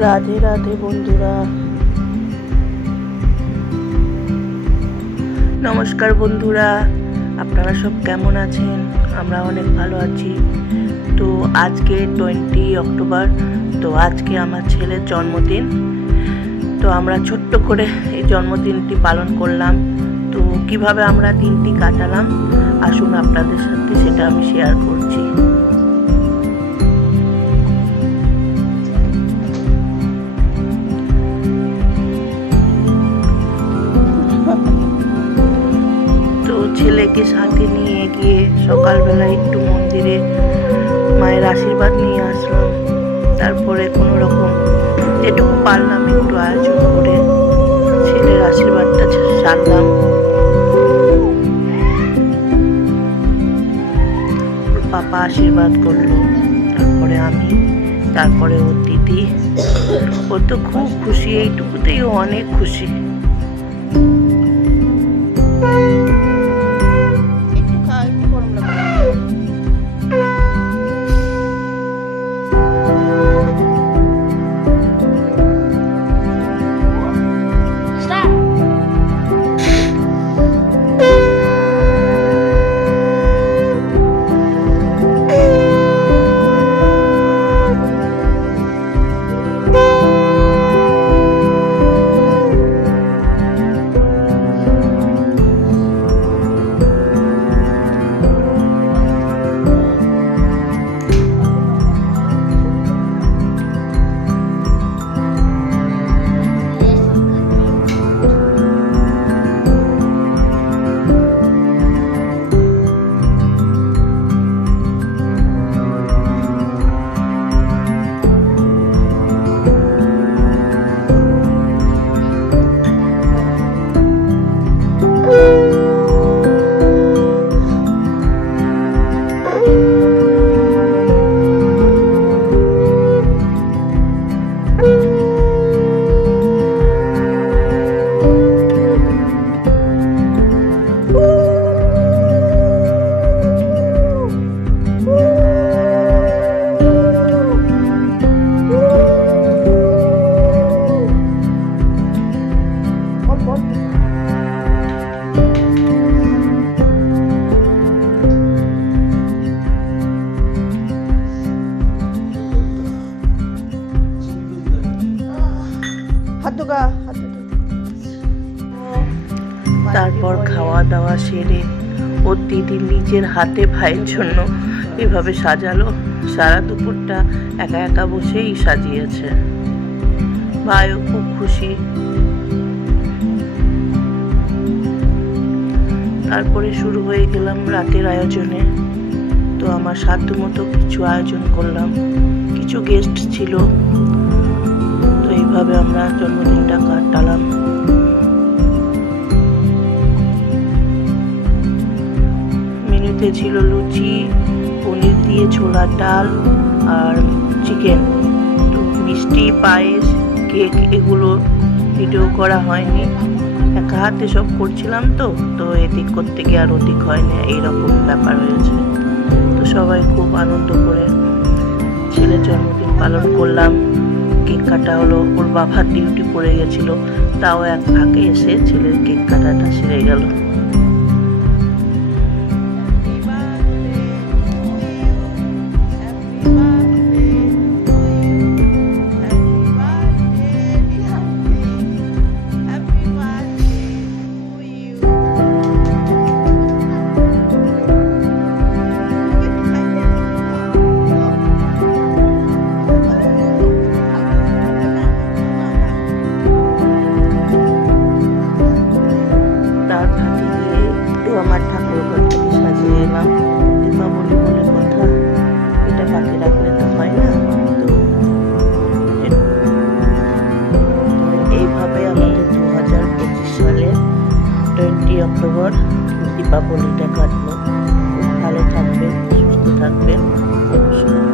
রাধে রাধে বন্ধুরা। নমস্কার বন্ধুরা, আপনারা সব কেমন আছেন? আমরা অনেক ভালো আছি। তো আজকে টোয়েন্টি অক্টোবর, তো আজকে আমার ছেলের জন্মদিন। তো আমরা ছোট্ট করে এই জন্মদিনটি পালন করলাম। তো কীভাবে আমরা দিনটি কাটালাম, আসুন আপনাদের সাথে সেটা আমি শেয়ার করছি। ছেলেকে সাথে নিয়ে গিয়ে সকালবেলা একটু মন্দিরে মায়ের আশীর্বাদ নিয়ে আসলাম। তারপরে কোনো রকম যেটুকু পারলাম একটু আয়োজন করে ছেলের আশীর্বাদটা সারলাম। পাপা আশীর্বাদ করল। তারপরে আমি, তারপরে ওর দিদি। ও তো খুব খুশি, এইটুকুতেই অনেক খুশি। তারপর খাওয়া দাওয়া সেরে ওর দিদি নিজের হাতে ভাইয়ের জন্য এভাবে সাজালো। সারা দুপুরটা একা একা বসেই সাজিয়েছে। ভাইও খুব খুশি। তারপরে শুরু হয়ে গেলাম রাতের আয়োজনে। তো আমার সাধ্য মতো কিছু আয়োজন করলাম। কিছু গেস্ট ছিল। তো এইভাবে আমরা জন্মদিনটা কাটালাম। মেনুতে ছিল লুচি, পনির দিয়ে ছোলার ডাল আর চিকেন। তো মিষ্টি, পায়েস, কেক এগুলো ভিডিও করা হয়নি। একা হাতে সব করছিলাম তো তো এদিক করতে গিয়ে আর ওদিক হয়নি, এইরকম ব্যাপার হয়েছে। তো সবাই খুব আনন্দ করে ছেলের জন্মদিন পালন করলাম। কেক কাটা হলো, ওর বাবার ডিউটি পড়ে গেছিল, তাও এক ফাঁকে এসে ছেলের কেক কাটাটা সেরে গেল। টোয়েন্টি অক্টোবর দীপাবলিটা কাটলো ভালো থাকবেন সুস্থ থাকবেন। নমস্কার